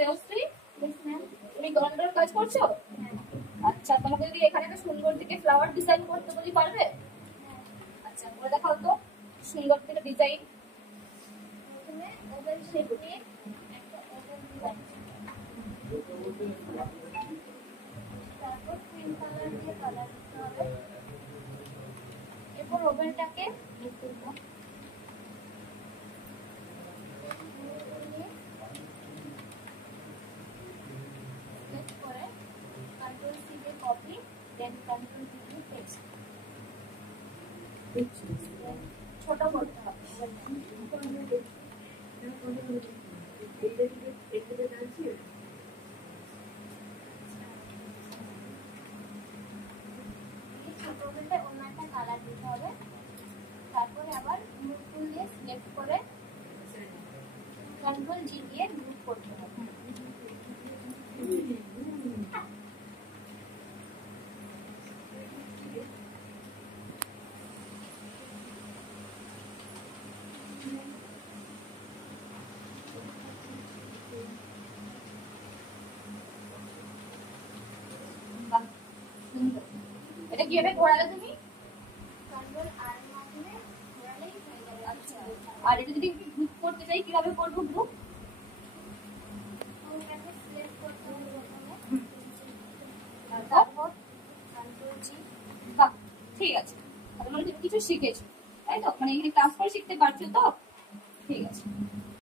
শ্রেয়শ্রী, তুমি কন্ট্রোল কাজ করছো? আচ্ছা, তোমাকে যদি এখানে একটা সুন্দর থেকে ফ্লাওয়ার ডিজাইন করতে বলি, পারবে? আচ্ছা, করে দেখাও তো সুন্দর থেকে ডিজাইন। প্রথমে ওভেল শেপ নিয়ে একটা ওভেল ডিজাইন, তারপর ক্রিম কালার দিয়ে কালার দিতে হবে। এরপর ওভেলটাকে কপি, দেন কন্ট্রোল দিয়ে পেস্ট, ছোট করতে হবে। ছোট ওভেলটা অন্য একটা কালার দিতে হবে। তারপরে আবার গ্রুপ টুল দিয়ে সিলেক্ট করে কন্ট্রোল জি দিয়ে গ্রুপ করতে হবে। এটা কিভাবে ঘোরালে তুমি? কন্ট্রোল আর এর মাধ্যমে ঘোরালেই হয়ে যাবে। আচ্ছা, আর এটা যদি গ্রুপ করতে চাই কিভাবে করব গ্রুপ? ওটাকে সিলেক্ট করতে হবে প্রথমে, তারপর কন্ট্রোল জি। বাহ, ঠিক আছে। তাহলে মানে তুমি কিছু শিখেছো, তাই তো? মানে এখানে ক্লাস করে শিখতে পারছো তো? ঠিক আছে।